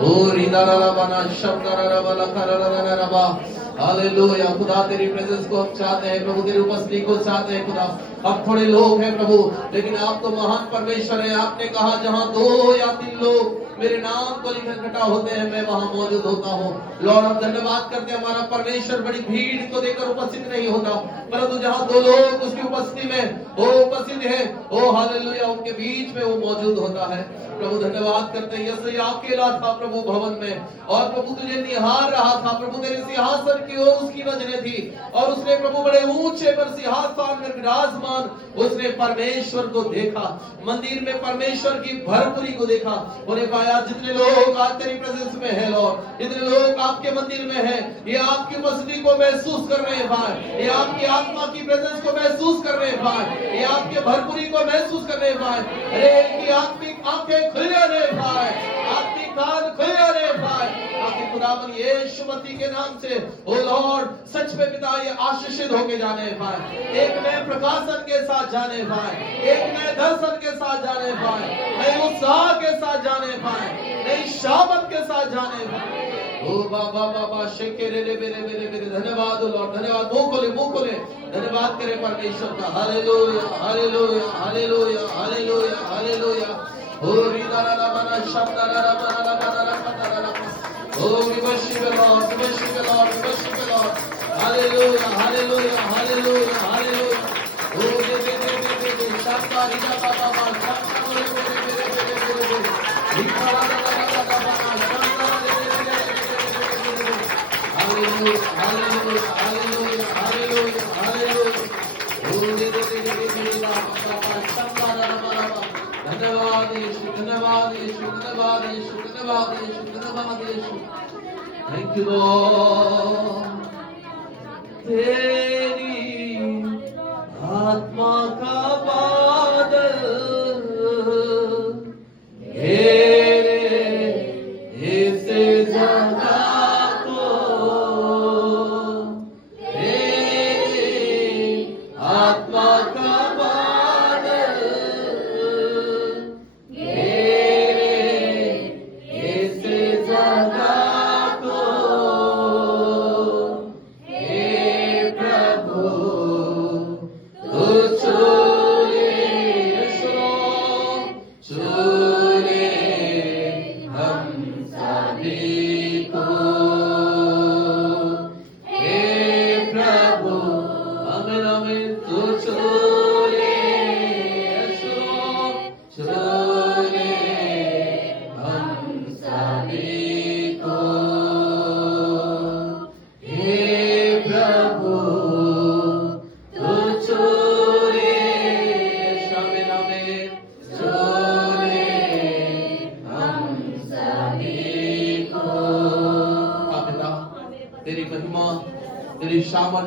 ओ रिदारा बना शब्दारा बला करारा रबा। हालेलुया। खुदा तेरी प्रेजेंस को हम चाहते हैं प्रभु, तेरी उपस्थिति को चाहते हैं खुदा। हम थोड़े लोग हैं प्रभु, लेकिन आप तो महान परमेश्वर हैं। आपने कहा जहां 2 या 3 लोग मेरे नाम को लेकर इकट्ठा होते हैं, मैं वहां मौजूद होता हूँ। लॉर्ड हम धन्यवाद करते हैं, हमारा परमेश्वर बड़ी भीड़ को देकर उपस्थित नहीं होता, परंतु जहां 2 लोग उसकी उपस्थिति में वो उपस्थित है, ओ हालेलुया, उनके बीच में वो मौजूद होता है। प्रभु धन्यवाद करते हैं। यीशु अकेला था प्रभु भवन में, और प्रभु तुझे निहार रहा था प्रभु, तेरे सिंहासन की ओर उसकी नजरें थी, और उसने प्रभु बड़े ऊंचे पर सिंहासन में विराजमान उसने परमेश्वर को देखा, मंदिर में परमेश्वर की भरपूरी को देखा। उन्हें पाया जितने लोग आज तेरी प्रेजेंस में है लॉर्ड, जितने लोग आपके मंदिर में है, ये आपकी उपस्थिति को महसूस कर रहे हैं भाई, ये आपकी आत्मा की प्रेजेंस को महसूस कर रहे हैं भाई, ये आपके भरपूरी को महसूस कर रहे हैं भाई। अरे इनकी आत्मिक आंखें खुल रहे भाई, आत्मिक कान खुल रहे भाई, ताकि खुदावन यीशु मसीह के नाम से ओ लॉर्ड सच में पिता ये आशीषित होके जाने भाई, एक नए प्रकाशन के साथ जाने भाई, एक नए दर्शन के साथ जाने भाई, नए उत्साह के साथ जाने भाई, नई शामत के साथ जाने भाई। ओ बाबा बाबा शेकेरे रे मेरे मेरे मेरे धन्यवाद लॉर्ड, धन्यवाद। मुंह खोले धन्यवाद करें परमेश्वर का। Hallelujah hallelujah hallelujah hallelujah hallelujah. ओ रिदारा बना शब्दारा बना बना बना। Oh, we worship the Lord, we worship the Lord, we worship the Lord. Hallelujah, hallelujah, hallelujah, hallelujah. Oh, de shanta rida baba baba, shanta re rika la la la la baba, shanta re. Hallelujah, hallelujah, hallelujah, hallelujah, hallelujah. Oh, de baba shanta la la la. धन्यवाद यीशु, धन्यवाद यीशु, धन्यवाद यीशु, धन्यवाद यीशु, धन्यवाद यीशु। Thank you Lord. तेरी आत्मा का बादल घेरे ऐसे जगह को, तेरी आत्मा का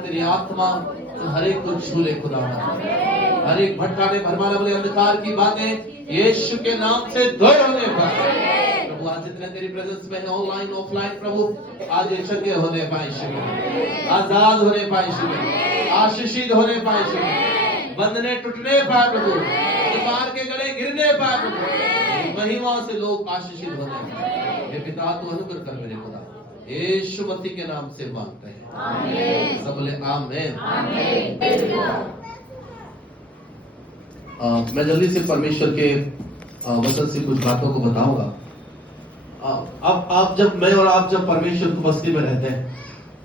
तेरी आत्मा हर एक को छू ले खुदा, हर एक भटकाने भरमाने वाले अंधकार की बातें यीशु के नाम से दूर होने पाए प्रभु। आज जितने तेरी प्रेजेंस में है ऑनलाइन ऑफलाइन प्रभु, आज ये शक्य होने पाए शिव, आजाद होने पाए शिव, आशीषित होने पाए शिव, बंधने टूटने पाए प्रभु, बीमार के गले गिरने पाए प्रभु, महिमा से लोग आशीषित होने पाए। हे पिता तू अनुग्रह कर मेरे खुदा, यीशु मसीह के नाम से मांगते हैं, आमीन। सब बोले आमीन, आमीन। मैं जल्दी से परमेश्वर के वचन से कुछ बातों को बताऊंगा। अब आप जब मैं और आप जब परमेश्वर की उपस्थिति में रहते हैं,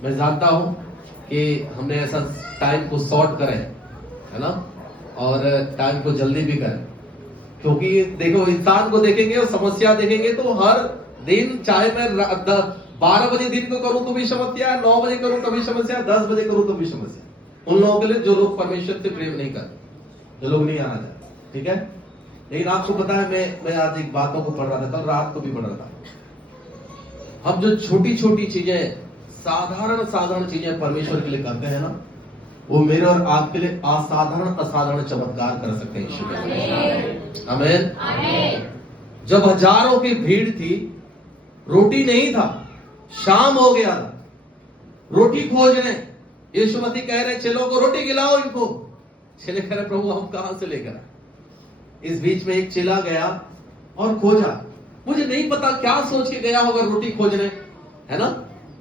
मैं जानता हूं कि हमने ऐसा टाइम को शॉर्ट करें, है ना, और टाइम को जल्दी भी करें, क्योंकि देखो इंसान को देखेंगे और समस्या देखेंगे तो हर दिन, चाहे मैं 12 बजे दिन को करूं तो भी समस्या, 9 बजे करूं तो भी समस्या, 10 बजे करूं तो भी समस्या। उन लोगों के लिए जो लोग परमेश्वर से प्रेम नहीं करते, जो लोग नहीं आना चाहते, ठीक है। लेकिन आपको पता है मैं आज एक बातों को पढ़ रहा था, कल रात को भी पढ़ रहा था। हम जो छोटी छोटी चीजें, साधारण चीजें परमेश्वर के लिए करते हैं ना, वो मेरे और आपके लिए असाधारण चमत्कार कर सकते हैं। आमीन। जब हजारों की भीड़ थी, रोटी नहीं था, शाम हो गया था, रोटी खोजने यीशु मसीह कह रहे चेलों को रोटी खिलाओ इनको। चेले कह रहे प्रभु हम कहां से लेकर आए। इस बीच में एक चेला गया और खोजा, मुझे नहीं पता क्या सोच के गया होगा रोटी खोजने, है ना?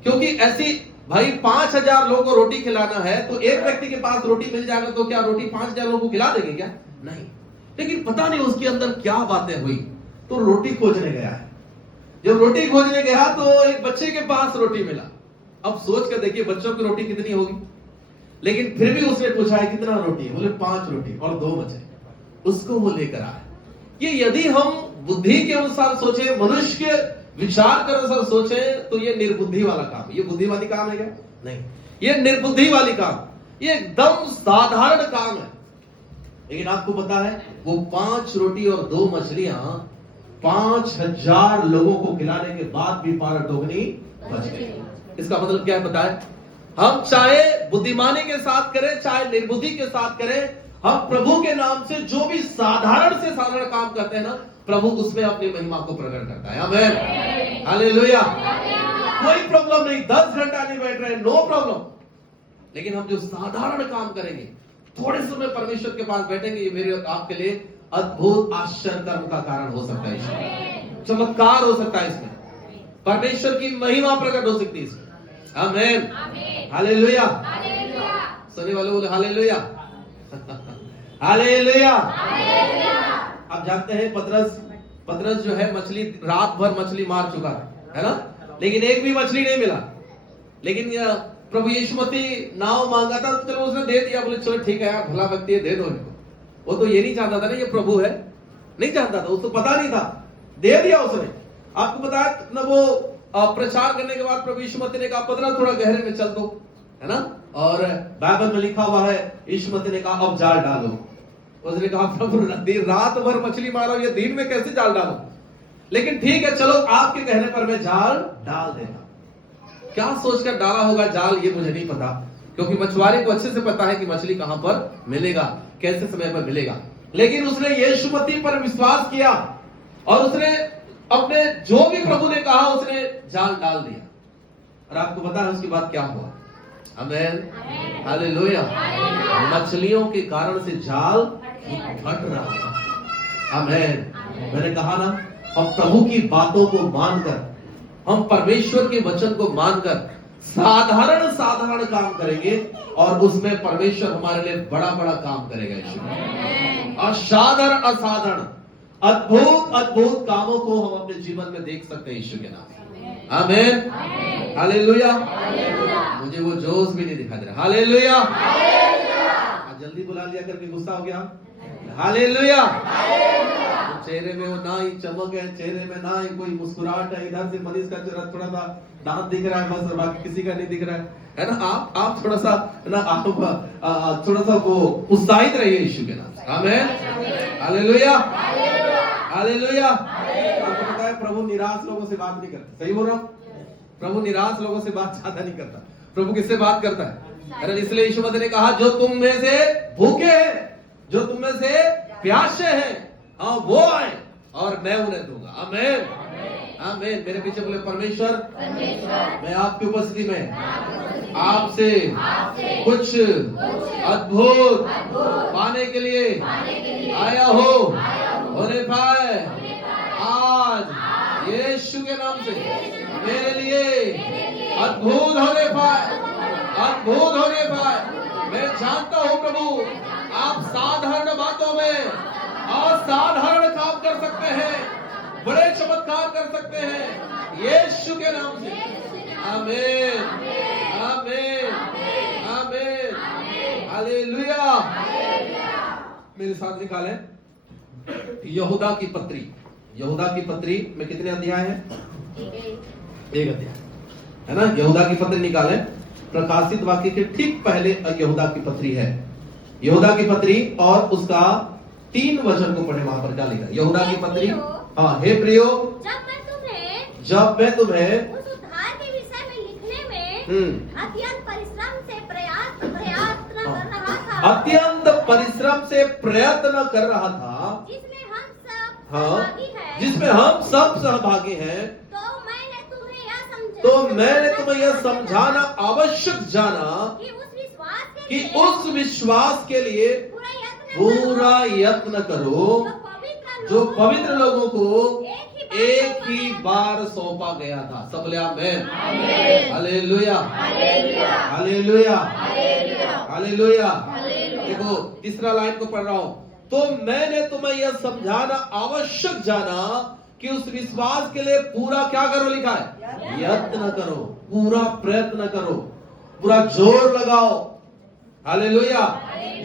क्योंकि ऐसी भाई 5,000 लोगों को रोटी खिलाना है, तो एक व्यक्ति के पास रोटी मिल जाएगा तो क्या रोटी 5,000 लोगों को खिला देंगे क्या? नहीं। लेकिन पता नहीं उसके अंदर क्या बातें हुई, तो रोटी खोजने गया है। जब रोटी खोजने गया तो एक बच्चे के पास रोटी मिला। अब सोच कर देखिए बच्चों की रोटी कितनी होगी, लेकिन फिर भी उसने पूछा है कितना रोटी है? बोले 5 रोटी और 2 बचे। उसको वो लेकर आया। ये यदि हम बुद्धि के अनुसार सोचे, मनुष्य के विचार के अनुसार सोचे, तो ये निर्बुद्धि वाला काम। ये बुद्धिवादी काम है क्या? नहीं, ये निर्बुद्धि वाली काम, ये एकदम साधारण काम है। लेकिन आपको पता है वो 5 रोटी और 2 मछलियां 5,000 लोगों को खिलाने के बाद भी 12 दोगुनी बच गई। इसका मतलब क्या है पता है? हम चाहे बुद्धिमानी के साथ करें, चाहे निर्बुद्धि के साथ करें, हम प्रभु के नाम से जो भी साधारण से साधारण काम करते हैं ना, प्रभु उसमें अपनी महिमा को प्रकट करता है। आमीन, हालेलुया। कोई प्रॉब्लम नहीं, 10 घंटा नहीं बैठ रहे, नो प्रॉब्लम। लेकिन हम जो साधारण काम करेंगे, थोड़े समय परमेश्वर के पास बैठेंगे, ये मेरे आपके लिए अद्भुत आश्चर्य कर्म का कारण हो सकता है, इसमें चमत्कार हो सकता है, इसमें परमेश्वर की महिमा प्रकट हो सकती है इसमें। आमीन, हालेलुया। सुनने वाले बोले हालेलुया, हालेलुया। आप जानते हैं पतरस जो है मछली, रात भर मछली मार चुका है ना, लेकिन एक भी मछली नहीं मिला। लेकिन प्रभु यीशु मसीह नाव मांगा था, चलो उसने दे दिया। बोले चलो ठीक है यार, भला व्यक्ति है, दे दो इनको। वो तो ये नहीं जानता था ना ये प्रभु है, नहीं जानता था, उसको पता नहीं था, दे दिया उसने। आपको पता है ना, वो प्रचार करने के बाद प्रभु यीशु मसीह ने कहा पतरस थोड़ा गहरे में चल दो, है ना। और बाइबल में लिखा हुआ है यीशु मसीह ने कहा अब जाल डालो। उसने कहा प्रभु रात भर मछली मारो, ये दिन में कैसे जाल डालो? लेकिन ठीक है चलो आपके कहने पर मैं जाल डाल देता। क्या सोचकर डाला होगा जाल, ये मुझे नहीं पता, क्योंकि मछुआरे को अच्छे से पता है कि मछली कहां पर मिलेगा, कैसे समय पर मिलेगा। लेकिन उसने यीशु मसीह पर विश्वास किया और उसने अपने जो भी प्रभु ने कहा उसने जाल डाल दिया। और आपको पता है उसके बाद क्या हुआ? आमीन, हालेलुया। मछलियों के कारण से जाल फट रहा था। आमीन। मैंने कहा ना, हम प्रभु की बातों को मानकर, हम परमेश्वर के वचन को मानकर साधारण साधारण काम करेंगे और उसमें परमेश्वर हमारे लिए बड़ा बड़ा काम करेगा। यीशु असाधारण असाधारण अद्भुत अद्भुत कामों को हम अपने जीवन में देख सकते हैं यीशु के नाम से। आमीन, हालेलुया। मुझे वो जोश भी नहीं दिखाई दे रहा। हालेलुया। जल्दी बुला लिया करके गुस्सा हो गया। हालेलुया। चेहरे में वो ना ही चमक है, चेहरे में ना ही कोई मुस्कुराहट है। इधर से मनीष का चेहरा थोड़ा सा दांत दिख रहा है बस, बाकी किसी का नहीं दिख रहा है ना। आप थोड़ा सा ना, आप थोड़ा सा वो उत्साहित रहिए यीशु के नाम से। आमीन, हालेलुया, हालेलुया। आपको पता है प्रभु निराश लोगों से बात नहीं करता। सही बोल रहा हूं? प्रभु निराश लोगों से बात ज्यादा नहीं करता। प्रभु किससे बात करता है? अरे इसलिए यीशु मसीह ने कहा जो तुम में से भूखे हैं, जो तुम में से प्यासे हैं, हाँ वो आए और मैं उन्हें दूंगा। आमीन, आमीन। मेरे पीछे बोले परमेश्वर मैं आपकी उपस्थिति में आपसे कुछ अद्भुत पाने के लिए आया हो, होने पाए आज यीशु के नाम से मेरे लिए अद्भुत होने पाए, अद्भुत होने पाए। मैं जानता हूं प्रभु आप साधारण बातों में असाधारण काम कर सकते हैं, बड़े चमत्कार कर सकते हैं यीशु के नाम से। आमीन, आमीन, आमीन, हालेलुया। मेरे साथ निकालें यहूदा की पत्री। यहूदा की पत्री में कितने अध्याय हैं? 1 अध्याय है ना। यहूदा की पत्री निकालें। प्रकाशित वाक्य के ठीक पहले यहूदा की पत्री है। यहूदा की पत्री और उसका 3 वचन को पढ़े। वहां पर क्या लिखा? यहूदा की पत्री। हाँ, हे प्रियो, जब मैं तुम्हें उस उद्धार के विषय में लिखने में अत्यंत परिश्रम से प्रयत्न कर रहा था, अत्यंत परिश्रम से प्रयत्न कर रहा था, जिसमें हम सब हाँ, सहभागी हैं, जिसमें हम सब सहभागी हैं, तो मैंने तुम्हें यह समझाना आवश्यक जाना कि उस विश्वास के लिए पूरा यत्न करो जो पवित्र लोगों को एक ही बार सौंपा गया था। सब बोले आमीन। Hallelujah, hallelujah, hallelujah. देखो तीसरा लाइन को पढ़ रहा हूं। तो मैंने तुम्हें यह समझाना आवश्यक जाना कि उस विश्वास के लिए पूरा क्या करो, लिखा है यत्न करो, पूरा प्रयत्न करो, पूरा जोर लगाओ। हालेलुया।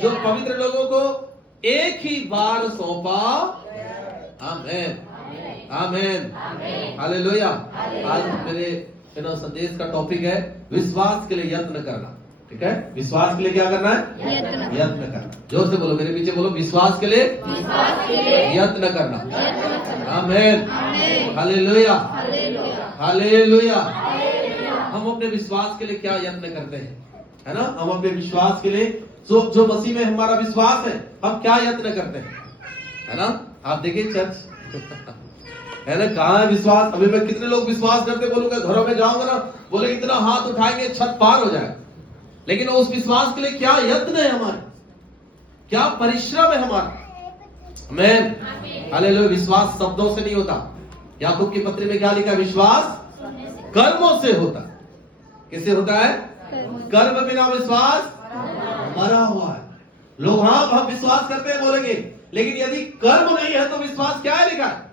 जो पवित्र लोगों को एक ही बार सौंपा। आमीन, आमीन, हालेलुया। आज मेरे संदेश का टॉपिक है विश्वास के लिए यत्न करना। ठीक है, विश्वास के लिए क्या करना है? यत्न करना। जोर से बोलो, मेरे पीछे बोलो, विश्वास के लिए यत्न करना। आमीन, हालेलुया, हालेलुया। हम अपने विश्वास के लिए क्या यत्न करते हैं, है ना? हम अपने विश्वास के लिए जो मसीह में हमारा विश्वास है, हम क्या यत्न करते हैं, है ना? आप देखिए चर्च है ना, कहाँ है विश्वास? अभी मैं कितने लोग विश्वास करते बोलूंगा, घरों में जाऊंगा ना, बोले इतना हाथ उठाएंगे छत पार हो जाए। लेकिन उस विश्वास के लिए क्या यत्न है हमारे, क्या परिश्रम है हमारा? आमीन, हालेलुया। विश्वास शब्दों से नहीं होता। याकूब की पत्री में क्या लिखा? विश्वास कर्मों से होता। किससे होता है? कर्म बिना विश्वास मरा हुआ है। लोग हाँ हम विश्वास करते हैं बोलेंगे, लेकिन यदि कर्म नहीं है तो विश्वास क्या है? लिखा है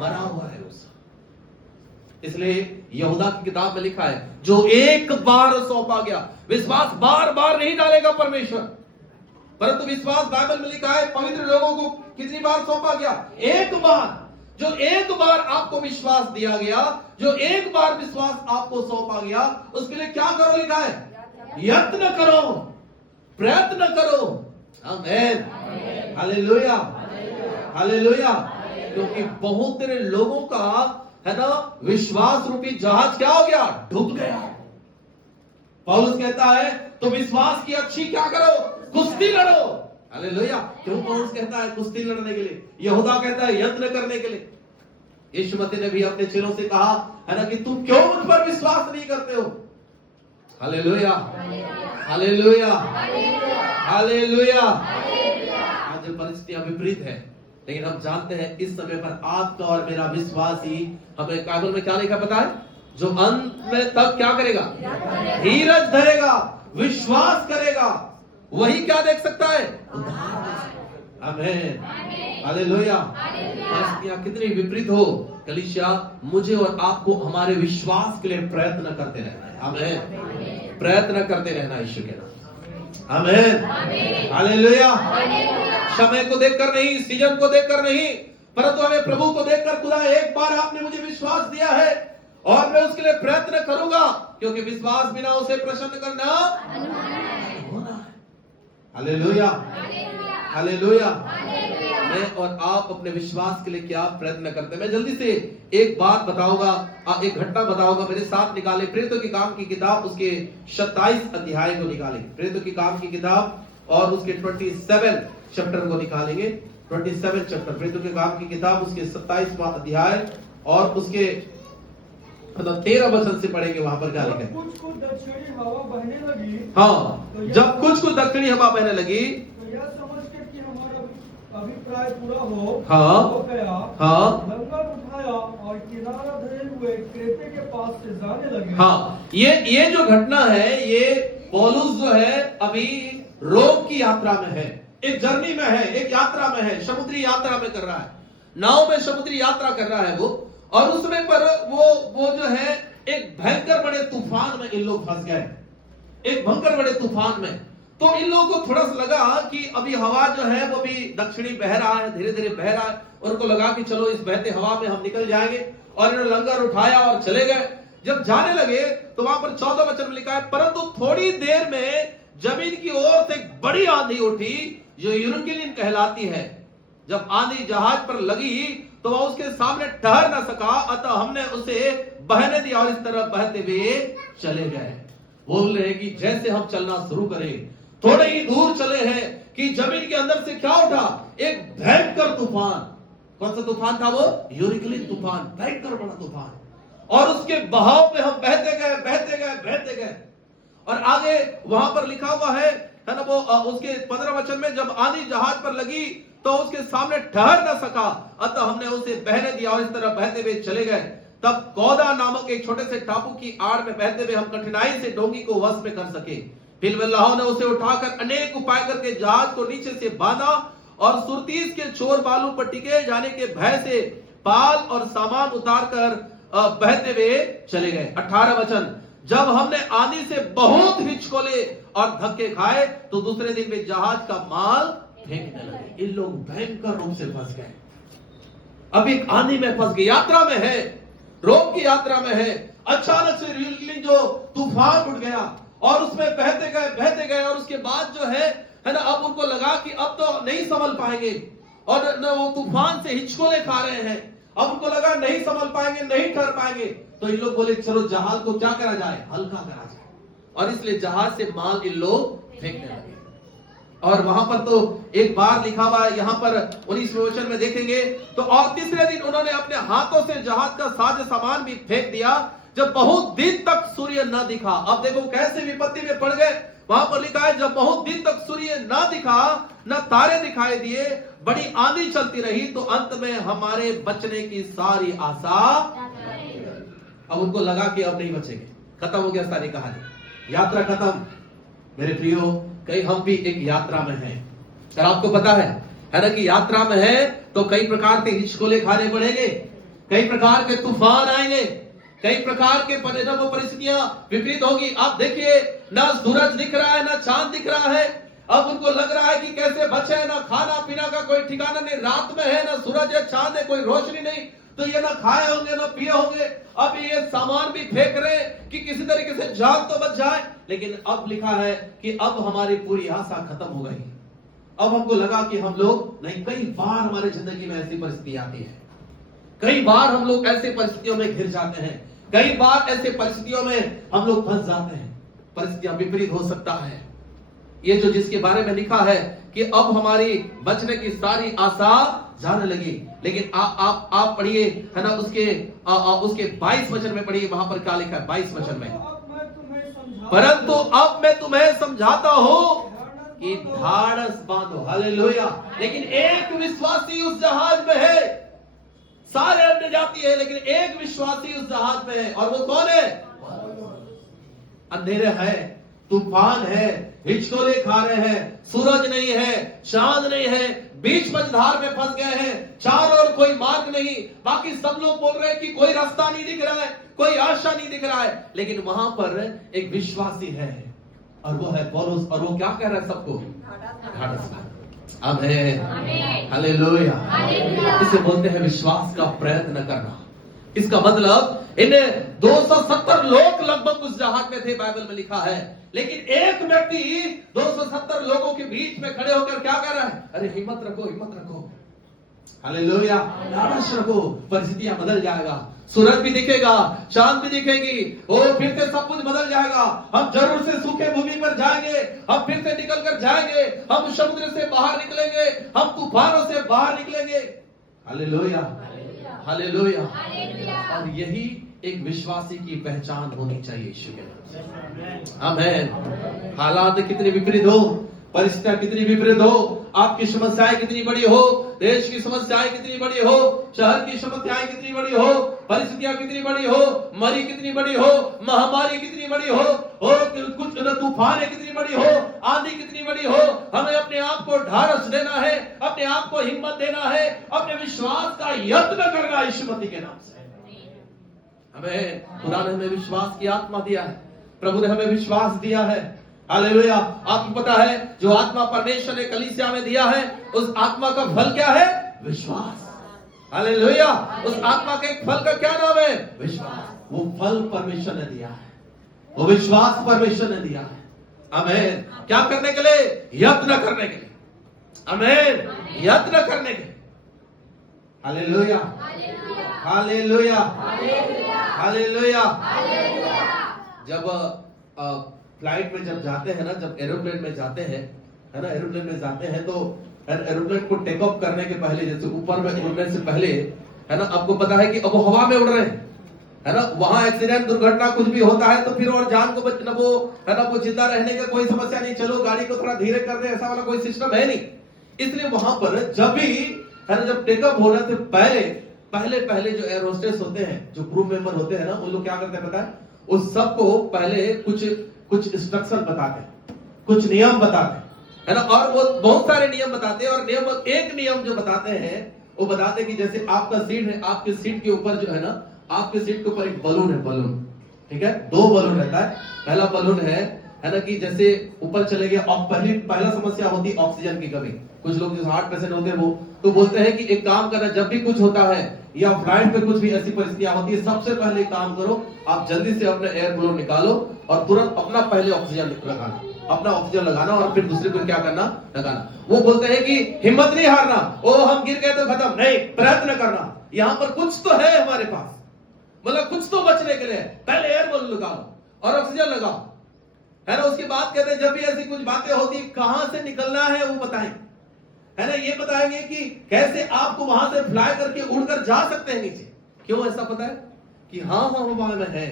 मरा हुआ है उसका। इसलिए यहूदा की किताब में लिखा है जो एक बार सौंपा गया। विश्वास बार बार नहीं डालेगा परमेश्वर, परंतु विश्वास बाइबल में लिखा है पवित्र लोगों को कितनी बार सौंपा गया? एक बार। जो एक बार आपको विश्वास दिया गया, जो एक बार विश्वास आपको सौंपा गया, उसके लिए क्या करो? लिखा है यत्न करो, प्रयत्न करो। आमीन, हालेलुया, हालेलुया। क्योंकि बहुत सारे लोगों का है ना विश्वास रूपी जहाज क्या हो गया? डूब गया। पौलुस कहता है तो विश्वास की अच्छी क्या करो? कुश्ती लड़ो। हालेलुया। क्यों पौलुस कहता है कुश्ती लड़ने के लिए? यहूदा कहता है यत्न करने के लिए। यीशु मसीह ने भी अपने चेलों से कहा है ना कि तुम क्यों मुझ पर विश्वास नहीं करते हो? Hallelujah, hallelujah, hallelujah. आज परिस्थितियां विपरीत है, लेकिन हम जानते हैं इस समय पर आपका और मेरा विश्वास ही हमें, बाइबल में क्या लिखा पता है? जो अंत में तक क्या करेगा? धीरज धरेगा, विश्वास करेगा, वही क्या देख सकता है? आमीन, हालेलुया। परिस्थितियां कितनी विपरीत हो, कलीसिया मुझे और आपको हमारे विश्वास के लिए प्रयत्न करते रहना है। आमीन, प्रयत्न करते रहना ईश्वर के नाम। आमीन, हालेलुया। समय को देखकर नहीं, सीजन को देखकर नहीं, परंतु हमें प्रभु को देखकर, खुदा एक बार आपने मुझे विश्वास दिया है और मैं उसके लिए प्रयत्न करूंगा, क्योंकि विश्वास बिना उसे प्रसन्न करना होना है। Hallelujah, hallelujah. मैं और आप अपने विश्वास के लिए क्या प्रयत्न करते हैं? मैं जल्दी से एक बात बताऊंगा, एक घटना बताऊंगा। मेरे साथ निकाले प्रेरितों के काम की किताब, उसके 27 अध्याय को निकालेंगे। प्रेरितों की काम की किताब और उसके 27 चैप्टर को निकालेंगे। 27 चैप्टर प्रेरितों के काम की किताब, उसके 27वां अध्याय और उसके 13 वचन से पढ़ेंगे। वहां पर क्या लिखा है? कुछ कुछ दक्षिणी हवा बहने लगी। हाँ, जब कुछ कुछ दक्षिणी हवा बहने लगी, तो यह समझ के कि हमारा अभिप्राय पूरा हो गया, लंगर उठाया और किनारा धरे हुए क्रेते के पास से जाने लगे। हाँ, ये जो घटना है, ये पौलुस जो है अभी रोम की यात्रा में है, एक जर्नी में है, एक यात्रा में है, समुद्री यात्रा में कर रहा है, नाव में समुद्री यात्रा कर रहा है वो। और उस समय पर वो जो है एक भयंकर बड़े तूफान में इन लोग फंस गए, एक भयंकर बड़े तूफान में। तो इन लोगों को थोड़ा सा लगा कि अभी हवा जो है वो भी दक्षिणी बह रहा है, धीरे धीरे बह रहा है। उनको लगा कि चलो इस बहते हवा में हम निकल जाएंगे, और इन्होंने लंगर उठाया और चले गए। जब जाने लगे तो वहां पर 14 वचन में लिखा है, परंतु थोड़ी देर में जमीन की ओर से एक बड़ी आंधी उठी जो यूरकुलिन कहलाती है। जब आंधी जहाज पर लगी तो वह उसके सामने ठहर न सका, अतः हमने उसे बहने दिया और इस तरह बहते हुए चले गए। बोल रहे कि जैसे हम चलना शुरू करें, थोड़े ही दूर चले हैं कि जमीन के अंदर से क्या उठा? एक भयंकर तूफान। कौन सा तूफान था वो? यूरकुलिन तूफान, भयंकर बड़ा तूफान। और उसके बहाव में हम बहते गए, बहते गए, बहते गए। और आगे वहां पर लिखा हुआ है ना, वो उसके 15 वचन में, जब आंधी जहाज पर लगी तो उसके सामने ठहर न सका, अतः हमने उसे बहने दिया और इस तरह बहते हुए चले गए। तब कौदा नामक एक छोटे से टापू की आड़ में बहते हुए हम कठिनाई से डोंगी को वश में कर सके। फिर अल्लाह ने उसे उठाकर अनेक उपाय करके जहाज को नीचे से बांधा और सुरतीस के चोर बालू पर टिके जाने के भय से पाल और सामान उतार कर बहते हुए चले गए। 18 वचन, जब हमने आंधी से बहुत हिचकोले और धक्के खाए तो दूसरे दिन में जहाज का माल फेंकने लगे। इन लोग भयंकर रूप से फंस गए। अब एक आंधी में फंस गए, यात्रा में है, रोम की यात्रा में है। अचानक से रीलिंग जो तूफान उठ गया और उसमें बहते गए और उसके बाद जो है ना, अब उनको लगा कि अब तो नहीं संभल पाएंगे और न वो तूफान से हिचकोले खा रहे हैं। अब उनको लगा नहीं संभल पाएंगे, नहीं ठहर पाएंगे, तो इन लोग बोले चलो जहाज को क्या करा जाए, हल्का करा जाए, और इसलिए जहाज से माल इन लोग फेंकने लगे। और वहां पर तो एक बार लिखा हुआ है, यहां पर 19वें वचन में देखेंगे तो, और तीसरे दिन उन्होंने अपने हाथों से जहाज का साज सामान भी फेंक दिया, जब बहुत दिन तक सूर्य न दिखा। अब देखो कैसे विपत्ति में पड़ गए। वहां पर लिखा है जब बहुत दिन तक सूर्य न दिखा, न तारे दिखाई दिए, बड़ी आंधी चलती रही, तो अंत में हमारे बचने की सारी आशा, अब उनको लगा कि अब नहीं बचेंगे, खत्म हो गया सारी कहानी, यात्रा खत्म। मेरे प्रियो, कहीं हम भी एक यात्रा में हैं। सर आपको पता है ना कि यात्रा में है तो कई प्रकार के हिचकोले खाने पड़ेंगे, कई प्रकार के तूफान आएंगे, कई प्रकार के परिस्थितियां विपरीत होगी। आप देखिए, ना सूरज दिख रहा है, ना चांद दिख रहा है। अब उनको लग रहा है कि कैसे बचे, ना खाना पीना का कोई ठिकाना नहीं, रात में है, ना सूरज है, चांद है, कोई रोशनी नहीं, तो ये ना खाए होंगे ना पिए होंगे। अब ये सामान भी फेंक रहे कि किसी तरीके से जान तो बच जाए, लेकिन अब लिखा है कि अब हमारी पूरी आशा खत्म हो गई। अब हमको लगा कि हम लोग नहीं, कई बार हमारी जिंदगी में ऐसी परिस्थिति आती है, कई बार हम लोग ऐसे परिस्थितियों में घिर जाते हैं, कई बार ऐसे परिस्थितियों में हम लोग फंस जाते हैं। परिस्थितियां विपरीत हो सकता है। ये जो जिसके बारे में लिखा है कि अब हमारी बचने की सारी आशा जाने लगी, लेकिन आप पढ़िए है ना, उसके 22 वचन में पढ़िए, वहां पर क्या लिखा है 22 वचन में, परंतु अब मैं तुम्हें समझाता हूं कि ढाढ़स बांधो। हालेलुया। लेकिन एक विश्वासी उस जहाज में है, सारे अन्य जाति है, लेकिन एक विश्वासी उस जहाज में है, और वो कौन है? अंधेरे है, तूफान है, हिचकोले खा रहे हैं, सूरज नहीं है, चांद नहीं है, बीच मझधार में फंस गए हैं, चारों ओर कोई मार्ग नहीं, बाकी सब लोग बोल रहे हैं कि कोई रास्ता नहीं दिख रहा है, कोई आशा नहीं दिख रहा है, लेकिन वहां पर एक विश्वासी है और वो है पौलुस, और वो क्या कह रहा है सबको? ढाढ़स बांधो। आमीन, हालेलुया। इसे बोलते हैं विश्वास का प्रयत्न करना। इसका मतलब इन 270 लोग लगभग उस जहाज में थे, बाइबल में लिखा है, लेकिन एक व्यक्ति 270 लोगों के बीच में खड़े होकर क्या कर रहा है? अरे हिम्मत रखो, हिम्मत रखो, हालेलुया, ढाढ़स रखो, परिस्थितियां बदल जाएगा, सूरज भी दिखेगा, चांद भी दिखेगी, और फिर से सब कुछ बदल जाएगा, हम जरूर से सूखे भूमि पर जाएंगे, हम फिर से निकल कर जाएंगे, हम समुद्र से बाहर निकलेंगे, हम तूफानों से बाहर निकलेंगे। Hallelujah, hallelujah. और यही एक विश्वासी की पहचान होनी चाहिए यीशु के नाम से। आमीन। हालात कितने विपरीत हो, परिस्थितियां कितनी विपरीत हो, आपकी समस्याएं कितनी बड़ी हो, देश की समस्याएं कितनी बड़ी हो, शहर की समस्याएं कितनी बड़ी हो, परिस्थितियां कितनी बड़ी हो, मरी कितनी बड़ी हो, महामारी कितनी बड़ी हो, और कुछ तूफान कितनी बड़ी हो, आंधी कितनी बड़ी हो, हमें अपने आप को ढाढ़स देना है, अपने आप को हिम्मत देना है, अपने विश्वास का यत्न करना यीशु मसीह के नाम से। हमें खुदा ने हमें विश्वास की आत्मा दिया है, प्रभु ने हमें विश्वास दिया है। हालेलुया। आपको पता है जो आत्मा परमेश्वर ने कलीसिया में दिया है, उस आत्मा का फल क्या है? विश्वास। हालेलुया। उस आत्मा के एक फल का क्या नाम है? विश्वास। वो फल परमेश्वर ने दिया है, वो विश्वास परमेश्वर ने दिया है। आमीन। क्या करने के लिए? यत्न करने के लिए। आमीन, यत्न करने के लिए। Hallelujah, hallelujah, hallelujah. जब फ्लाइट में जब जाते हैं ना, जब एरोप्लेन में जाते हैं, है ना, एरोप्लेन में जाते हैं तो एरोप्लेन को टेक ऑफ करने के पहले, जैसे ऊपर में उड़ने से पहले, है ना, आपको पता है कि अब वो हवा में उड़ रहे हैं, है ना, वहां एक्सीडेंट दुर्घटना कुछ भी होता है तो फिर और जान को बचना, वो है ना, वो जिंदा रहने का कोई समस्या नहीं, चलो गाड़ी को थोड़ा धीरे कर दे, ऐसा वाला कोई सिस्टम है नहीं। इसलिए वहां पर जब भी है ना, जब टेकअप होने से पहले जो एयर होस्टेस होते हैं, जो क्रू मेंबर होते हैं ना, उन लोग क्या करते हैं पता है? उस सबको पहले कुछ इंस्ट्रक्शन बताते हैं, कुछ नियम बताते हैं, है ना। और वो बहुत सारे नियम बताते हैं, और एक नियम जो बताते हैं वो बताते हैं कि जैसे आपका सीट है, आपके सीट के ऊपर जो है ना, आपके सीट के ऊपर एक बलून है, बलून, ठीक है, 2 बलून रहता है। पहला बलून है ना, कि जैसे ऊपर चले गया, और पहला समस्या होती है ऑक्सीजन की कमी। कुछ लोग जो हार्ट पेशेंट होते हैं वो तो बोलते हैं कि एक काम करना, जब भी कुछ होता है या फ्लाइट पे कुछ भी ऐसी परिस्थितियां होती है, सबसे पहले काम करो, आप जल्दी से अपने एयर बलून निकालो और तुरंत अपना पहले ऑक्सीजन लगाना, अपना ऑक्सीजन लगाना, और फिर दूसरे को क्या करना, लगाना। वो बोलते हैं कि हिम्मत नहीं हारना, ओ हम गिर गए तो खत्म नहीं, प्रयत्न करना। यहाँ पर कुछ तो है हमारे पास, मतलब कुछ तो बचने के लिए, पहले एयर बलून लगाओ और ऑक्सीजन लगाओ, है ना। उसके बाद कहते हैं जब भी ऐसी कुछ बातें होती, कहां से निकलना है वो बताएं, है ना। ये बताएंगे कि कैसे आपको वहां से फ्लाई करके उड़कर जा सकते हैं नीचे। क्यों ऐसा पता है? कि हाँ हम हवा में हैं,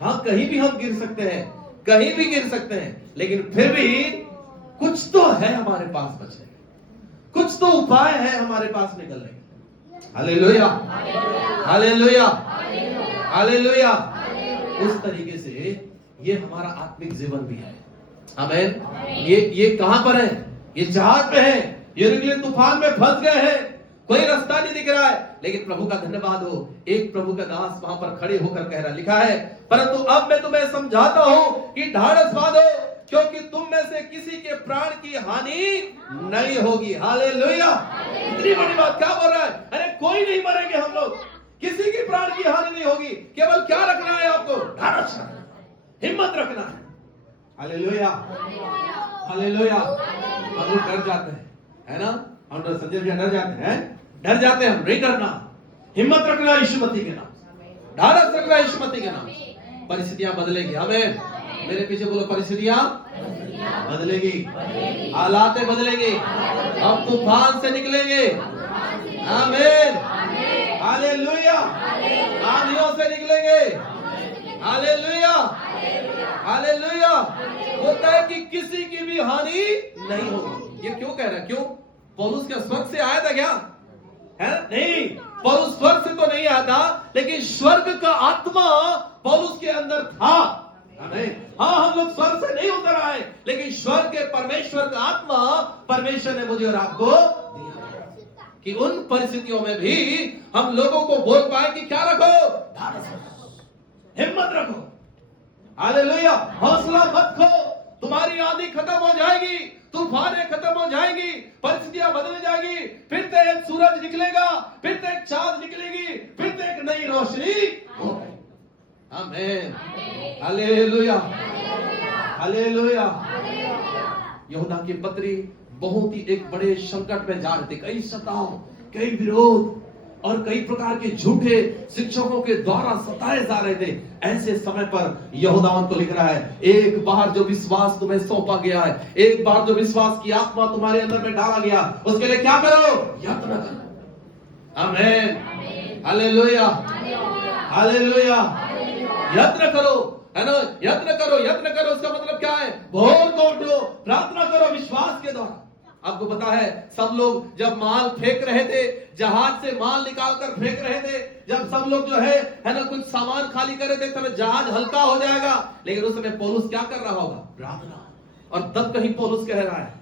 हाँ कहीं भी हम गिर सकते हैं, कहीं भी गिर सकते हैं, लेकिन फिर भी कुछ तो है हमारे पास बचने के, कुछ तो उपाय है हमारे पास निकलने के। Hallelujah, hallelujah, hallelujah. उस तरीके से ये हमारा आत्मिक जीवन भी है। आमीन। ये कहां पर है? ये जहाज पे है, ये निकले तूफान में फंस गए हैं, कोई रास्ता नहीं दिख रहा है, लेकिन प्रभु का धन्यवाद हो, एक प्रभु का दास वहां पर खड़े होकर कह रहा, लिखा है, परंतु अब मैं तुम्हें समझाता हूं कि ढाढ़स बांधो, क्योंकि तुम में से किसी के प्राण की हानि नहीं होगी। हालेलुया। इतनी बड़ी बात क्या बोल रहा है? अरे कोई नहीं मरेंगे हम लोग, किसी की प्राण की हानि नहीं होगी। केवल क्या रखना है आपको? ढाढ़स, हिम्मत रखना है। Hallelujah, hallelujah. हम लोग डर जाते हैं, है ना, हम संजय भैया डर जाते हैं, हम नहीं डरना, हिम्मत रखना यीशु मसीह के नाम, ढाढ़स रखना यीशु मसीह के नाम। परिस्थितियां बदलेगी। आमीन। मेरे पीछे बोलो, परिस्थितियां बदलेगी, हालातें बदलेंगे, हम तूफान से निकलेंगे। आमीन, हालेलुया। आंधियों से निकलेंगे। Hallelujah, hallelujah. होता है कि किसी की भी हानि नहीं होगी। ये क्यों कह रहा है? क्यों? पौलुस क्या स्वर्ग से आया था क्या? है नहीं, पौलुस स्वर्ग से तो नहीं आया था, लेकिन स्वर्ग का आत्मा पौलुस के अंदर था। हाँ, हम लोग स्वर्ग से नहीं उतर आए, लेकिन स्वर्ग के परमेश्वर का आत्मा परमेश्वर ने मुझे और आपको दिया, कि उन परिस्थितियों में भी हम लोगों को बोल पाए कि क्या रखो? हिम्मत रखो। हालेलुया। हौसला मत खो, तुम्हारी आंधी खत्म हो जाएगी, तूफानें खत्म हो जाएंगी, परिस्थितियां बदल जाएगी, फिर से एक सूरज निकलेगा, फिर से एक चांद निकलेगी, फिर से एक नई रोशनी होगी। आमीन, हालेलुया, हालेलुया। यहूदा की पत्री बहुत ही एक बड़े संकट में जा रहे थे, कई सताव, कई विरोध और कई प्रकार के झूठे शिक्षकों के द्वारा सताए जा रहे थे। ऐसे समय पर यहूदा उनको लिख रहा है, एक बार जो विश्वास तुम्हें सौंपा गया है, एक बार जो विश्वास की आत्मा तुम्हारे अंदर में डाला गया, उसके लिए क्या करो? यत्न करो। आमीन, हालेलुया, हालेलुया। यत्न करो, है ना, यत्न करो, यत्न करो। उसका मतलब क्या है? भोर को उठो, प्रार्थना करो विश्वास के द्वारा। आपको पता है, सब लोग जब माल फेंक रहे थे, जहाज से माल निकाल कर फेंक रहे थे, जब सब लोग जो है ना, कुछ सामान खाली कर रहे थे, तब जहाज हल्का हो जाएगा, लेकिन उस समय पौलुस क्या कर रहा होगा? प्रार्थना। और तब कहीं पौलुस कह रहा है,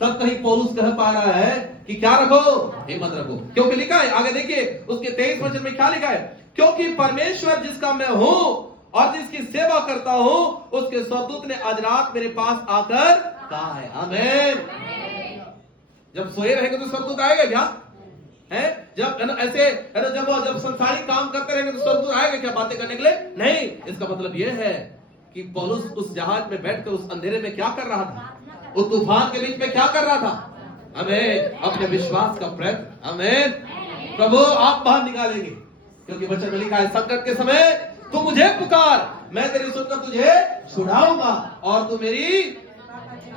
तब कहीं पौलुस कह पा रहा है कि क्या रखो? हिम्मत रखो। क्योंकि लिखा है, आगे देखिए उसके 23 वचन में क्या लिखा है? क्योंकि परमेश्वर जिसका मैं हूं और जिसकी सेवा करता हूं, उसके स्वर्गदूत ने आज रात मेरे पास आकर कहा है। आमीन। जब सोए रहेंगे तो स्वर्गदूत आएगा क्या? है जब ऐसे जब संसारिक काम करते रहेंगे तो स्वर्गदूत आएगा क्या बातें करने के लिए? नहीं। इसका मतलब यह है कि पौलुस उस जहाज में बैठकर उस अंधेरे में क्या कर रहा था? उस तूफान के बीच में क्या कर रहा था? आमीन। अपने विश्वास का प्रयत्न। आमीन। प्रभु आप बाहर निकालेंगे, क्योंकि वचन में लिखा है, संकट के समय तू मुझे पुकार, मैं तेरी सुनकर तुझे छुड़ाऊंगा और तू मेरी।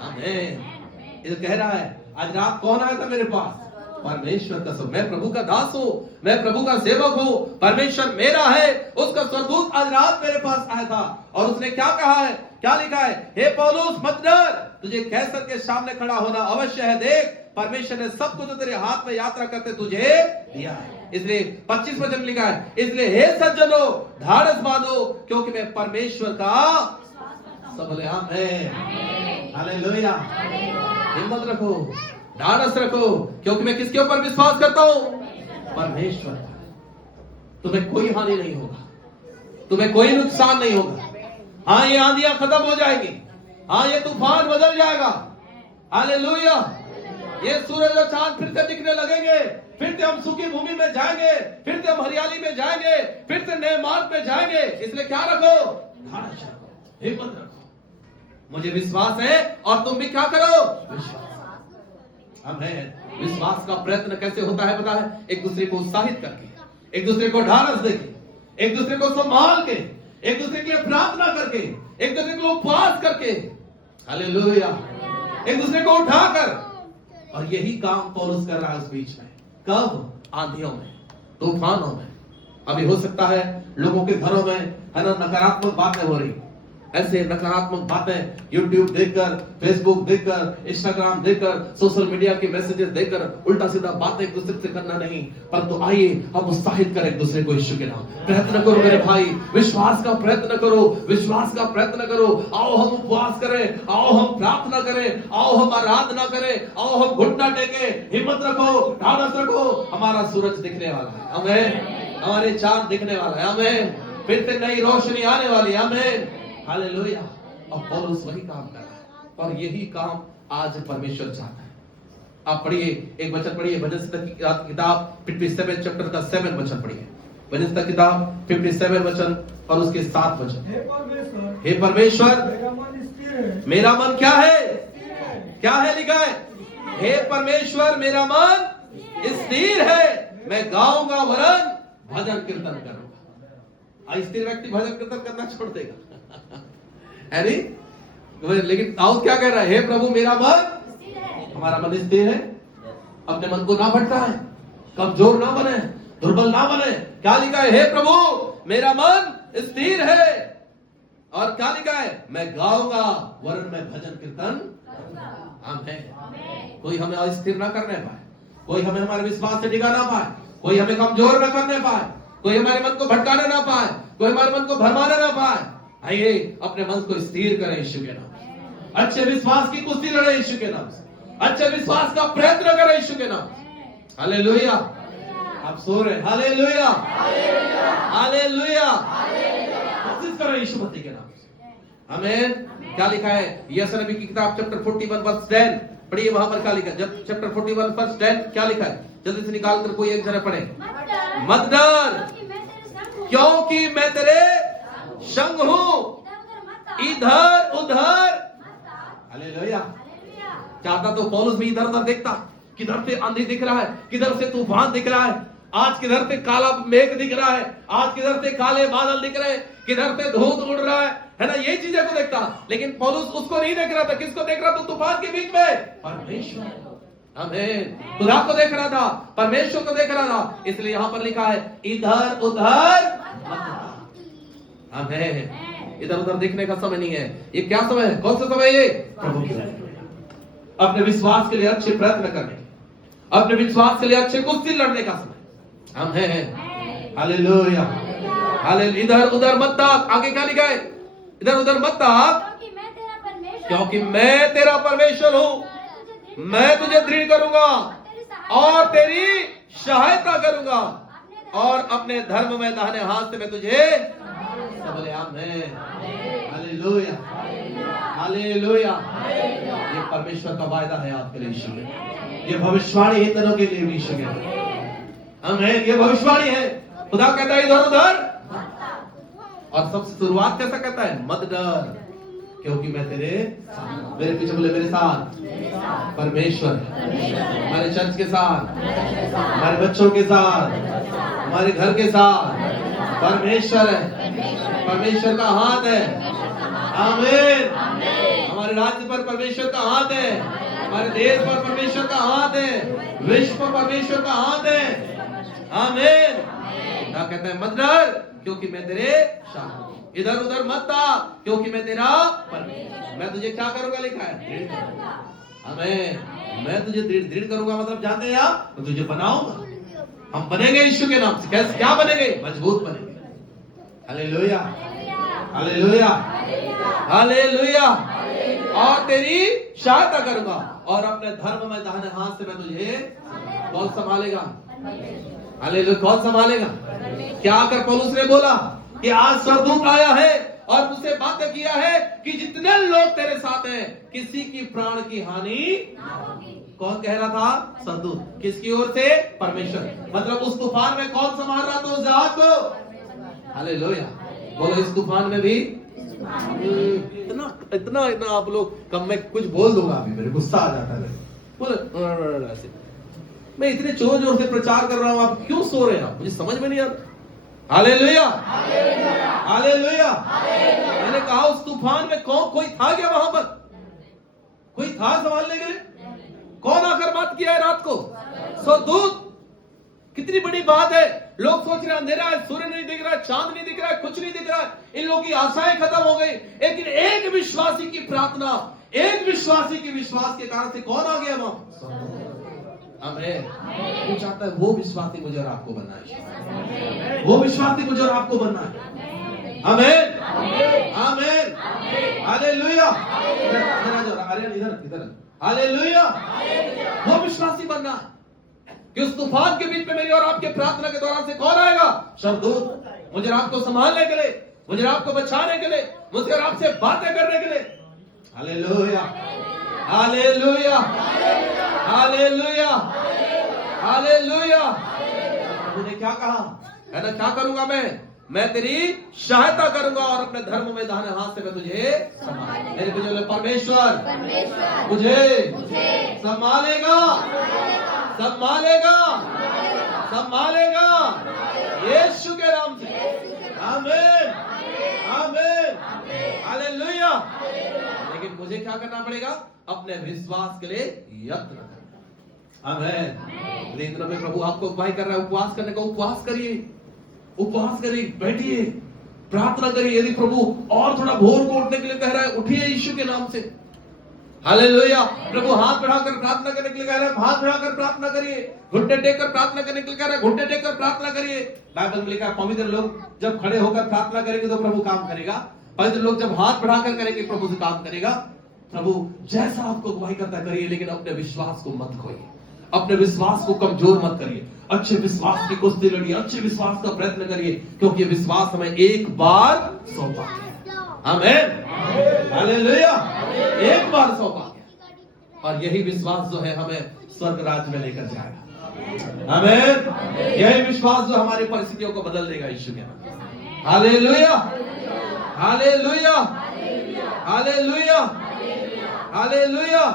आमीन। ये कह रहा है, आज रात कौन आया था मेरे पास? परमेश्वर कसम, मैं प्रभु का दास हूँ, मैं प्रभु का सेवक हूँ, परमेश्वर मेरा है। उसका स्वर्गदूत आज रात मेरे पास आया था और उसने क्या कहा है, क्या लिखा है, हे पौलुस मत डर, तुझे कैसर के सामने खड़ा होना अवश्य है। देख परमेश्वर ने सब कुछ जो तेरे हाथ में यात्रा करते तुझे दिया है। इसलिए 25 वचन लिखा है, इसलिए हे सज्जनों ढाढ़स बांधो क्योंकि मैं परमेश्वर का सबले आमीन हालेलुया। हिम्मत रखो, ढाढ़स रखो, क्योंकि मैं किसके ऊपर विश्वास करता हूं, परमेश्वर। तुम्हें कोई हानि नहीं होगा, तुम्हें कोई नुकसान नहीं होगा। हाँ ये आंधियां खत्म हो जाएंगी, हाँ ये तूफान बदल जाएगा, हालेलुया। ये सूरज और चांद फिर से दिखने लगेंगे, फिर से हम सूखी भूमि में जाएंगे, फिर से हम हरियाली में जाएंगे, फिर से नए मार्ग में जाएंगे। इसलिए क्या रखो, ढाढ़स रखो, हिम्मत रखो। मुझे विश्वास है और तुम भी क्या करो, विश्वास। हमें विश्वास का प्रयत्न कैसे होता है पता है, एक दूसरे को उत्साहित करके, एक दूसरे को ढाढ़स देके, एक दूसरे को संभाल के, एक दूसरे के लिए प्रार्थना करके, एक दूसरे को उपवास करके, हालेलुया, एक दूसरे को उठाकर। और यही काम पौलुस कर रहा है उस बीच में। कब, आंधियों में, तूफानों में। अभी हो सकता है लोगों के घरों में है ना नकारात्मक बातें हो रही, ऐसे नकारात्मक बातें YouTube देखकर, Facebook देखकर, Instagram देखकर, सोशल मीडिया के मैसेजेस देखकर उल्टा सीधा बातें एक दूसरे से करना नहीं, परंतु आइए हम उत्साहित करें एक दूसरे को यीशु के नाम। प्रयत्न करो मेरे भाई, विश्वास का प्रयत्न करो, विश्वास का प्रयत्न करो। आओ हम उपवास करें, आओ हम प्रार्थना करें, आओ हम आराधना करें, आओ हम घुटना टेके, हिम्मत रखो, ढाढ़स रखो। हमारा सूरज दिखने वाला है, आमीन। हमारे चांद दिखने वाला है, आमीन। फिर से नई रोशनी आने वाली है, आमीन, हालेलुया। और पौलुस वही काम कर रहा है और यही काम आज परमेश्वर चाहता है। आप पढ़िए, एक वचन पढ़िए, भजन संहिता की किताब 57 चैप्टर का 7 वचन पढ़िए। भजन संहिता किताब 57 वचन और उसके 7 वचन। हे परमेश्वर मेरा मन क्या है, क्या है लिखा है, हे परमेश्वर मेरा मन स्थिर है, मैं गाऊंगा वरन भजन कीर्तन करूंगा। स्थिर व्यक्ति भजन कीर्तन करना छोड़ देगा है नहीं? लेकिन दाऊद क्या कह रहा है, हे प्रभु मेरा मन, हमारा मन स्थिर है, अपने मन को ना भटकाए, कमजोर ना बने, दुर्बल ना बने। क्या लिखा है, हे प्रभु मेरा मन स्थिर है, और क्या लिखा है, मैं गाऊंगा वरन मैं भजन कीर्तन आमीन। कोई हमें अस्थिर ना करने पाए, कोई हमें हमारे विश्वास से डिगा ना पाए, कोई हमें कमजोर ना करने पाए, कोई हमारे मन को भटकाने ना पाए, कोई हमारे मन को भरमाने ना पाए। आइए अपने मन को स्थिर करें यीशु के नाम से, अच्छे विश्वास की कुश्ती लड़े यीशु के नाम से, अच्छे विश्वास का प्रयत्न करें यीशु के नाम से। हालेलुया। आप सो रहे, हालेलुया, हालेलुया, कोशिश करें यीशु मसीह के नाम से, आमीन। क्या लिखा है, यशायाह नबी की किताब चैप्टर 41 वर्स 10 पढ़िए, वहां पर क्या लिखा है, जब चैप्टर 41 वर्स 10 क्या लिखा है, जल्दी से निकाल कर कोई एक जरा पढ़े। मत डर क्योंकि मैं तेरे संग हूं, इधर उधर, हालेलुया। चाहता तो पौलुस भी इधर उधर देखता, किधर से आंधी दिख रहा है, किधर से तूफान दिख रहा है, आज किधर से काला मेघ दिख रहा है, आज किधर से काले बादल दिख रहे हैं, किधर से धूप उड़ रहा है ना, ये चीजें को देखता। लेकिन पौलुस उसको नहीं देख रहा था, किसको देख रहा था, तूफान के बीच में परमेश्वर, आमीन, खुदा को देख रहा था, परमेश्वर को देख रहा था। इसलिए यहां पर लिखा है इधर उधर, आमीन। इधर उधर देखने का समय नहीं है, ये क्या समय है, कौन सा समय है, ये प्रभु के लिए अपने विश्वास के लिए अच्छे प्रयत्न करने, अपने विश्वास के लिए अच्छे कुश्ती लड़ने का समय, आमीन, हालेलुया, हालेलुया। इधर उधर मत ताक, आगे क्या लिखा है, इधर उधर मत ताक क्योंकि मैं तेरा परमेश्वर हूं, मैं तुझे दृढ़ करूंगा और तेरी सहायता करूंगा और अपने धर्म में दाहिने हाथ से मैं तुझे बोले, आमीन, हालेलुया, हालेलुया। ये परमेश्वर का वायदा है आपके लिए यीशु में, ये भविष्यवाणी है तनों के लिए यीशु के, आमीन। ये भविष्यवाणी है, खुदा कहता है इधर उधर, और सबसे शुरुआत कैसा कहता है, मत डर क्योंकि मैं तेरे साथ, मेरे पीछे बोले मेरे साथ परमेश्वर, हमारे चर्च के साथ, हमारे बच्चों के साथ, हमारे घर के साथ परमेश्वर है, परमेश्वर का हाथ है, आमीन। हमारे राज्य पर परमेश्वर का हाथ है, हमारे देश पर परमेश्वर का हाथ है, विश्व पर परमेश्वर का हाथ है। आमीन। क्या कहता है? मत डर क्योंकि मैं तेरे साथ हूं, इधर उधर मत आ क्योंकि मैं तेरा परमेश्वर। मैं तुझे क्या करूंगा लिखा है? आमीन। मैं तुझे दृढ़ करूंगा, मतलब जानते हैं आप, मैं तुझे बनाऊंगा। हम बनेंगे यीशु के नाम से। कैसे? क्या बनेंगे? मजबूत बनेंगे। Hallelujah, hallelujah, hallelujah. और तेरी सहायता करूंगा और अपने धर्म में दाहिने हाथ से मैं तुझे कौन संभालेगा? हालेलुया। कौन संभालेगा? क्या आकर पौलुस ने बोला कि आज स्वर्गदूत आया है और मुझसे बातें किया है कि जितने लोग तेरे साथ हैं किसी की प्राण की हानि। कौन कह रहा था? स्वर्गदूत। किसकी ओर से? परमेश्वर। मतलब उस तूफान में कौन संभाल रहा था उस जहाज को? हालेलुया। बोलो इस तूफान में भी इतना इतना इतना आप लोग कम में कुछ बोल दूंगा अभी, मेरे गुस्सा आ जाता है। बोले ऐसे मैं इतने जोर जोर से प्रचार कर रहा हूं, आप क्यों सो रहे हैं? आप मुझे समझ में नहीं आता। Hallelujah, hallelujah. मैंने कहा उस तूफान में कोई था क्या? वहां पर कोई था संभालने के लिए? कौन आकर बात किया है रात को? स्वर्गदूत। कितनी बड़ी बात है। लोग सोच रहे हैं अंधेरा है, सूर्य नहीं दिख रहा है, चांद नहीं दिख रहा है, कुछ नहीं दिख रहा है, इन लोगों की आशाएं खत्म हो गई। लेकिन एक विश्वासी की प्रार्थना, एक विश्वासी के विश्वास के कारण से कौन आ गया वहां? आमीन। वो चाहता है वो विश्वासी मुझे और आपको बनना है, वो विश्वासी मुझे और आपको बनना है। आमीन, आमीन, हालेलुया। इधर हालेलुया। वो विश्वासी बनना है कि उस तूफान के बीच में मेरी और आपके प्रार्थना के दौरान से कौन आएगा? स्वर्गदूत। मुझे और आपको संभालने के लिए, मुझे और आपको बचाने के लिए, मुझे और आपसे बातें करने के लिए। Hallelujah, hallelujah, hallelujah, hallelujah. मुझे क्या कहा है ना? क्या करूंगा मैं तेरी सहायता करूंगा और अपने धर्म में दाहिने हाथ से मैं तुझे संभाल। मेरे बुजुर्ग परमेश्वर मुझे संभालेगा, संभालेगा, संभालेगा यीशु के नाम से। आमीन, आमीन, हालेलुया। लेकिन मुझे क्या करना पड़ेगा? अपने विश्वास के लिए यत्न करना। आमीन। लेकिन में प्रभु आपको उपाय कर रहा है उपवास करने का। उपवास करिए, उपवास करिए, बैठिए, प्रार्थना करिए। यदि प्रभु और थोड़ा भोर को उठने के लिए कह रहा है, उठिए यीशु के नाम से। हालेलुया। प्रभु हाथ बढ़ाकर प्रार्थना करने के लिए कह रहा है, हाथ बढ़ाकर प्रार्थना करिए। घुटने टेककर प्रार्थना करने के लिए कह रहा है, घुटने टेककर प्रार्थना करिए। बाइबल में लिखा है पवित्र लोग जब खड़े होकर प्रार्थना करेंगे तो प्रभु काम करेगा। पवित्र लोग जब हाथ बढ़ाकर करेंगे प्रभु से काम करेगा। प्रभु जैसा आपको अगुवाई करता करिए, लेकिन अपने विश्वास को मत खोइए, अपने विश्वास को कमजोर मत करिए। अच्छे विश्वास की कुश्ती लड़िए, अच्छे विश्वास का प्रयत्न करिए, क्योंकि विश्वास हमें एक बार सौंपा गया। आमीन, हालेलुया। एक बार सौंपा गया और यही विश्वास जो है हमें स्वर्ग राज्य में लेकर जाएगा। आमीन। यही विश्वास जो हमारी परिस्थितियों को बदल देगा यीशु के नाम। Hallelujah, hallelujah, hallelujah, hallelujah.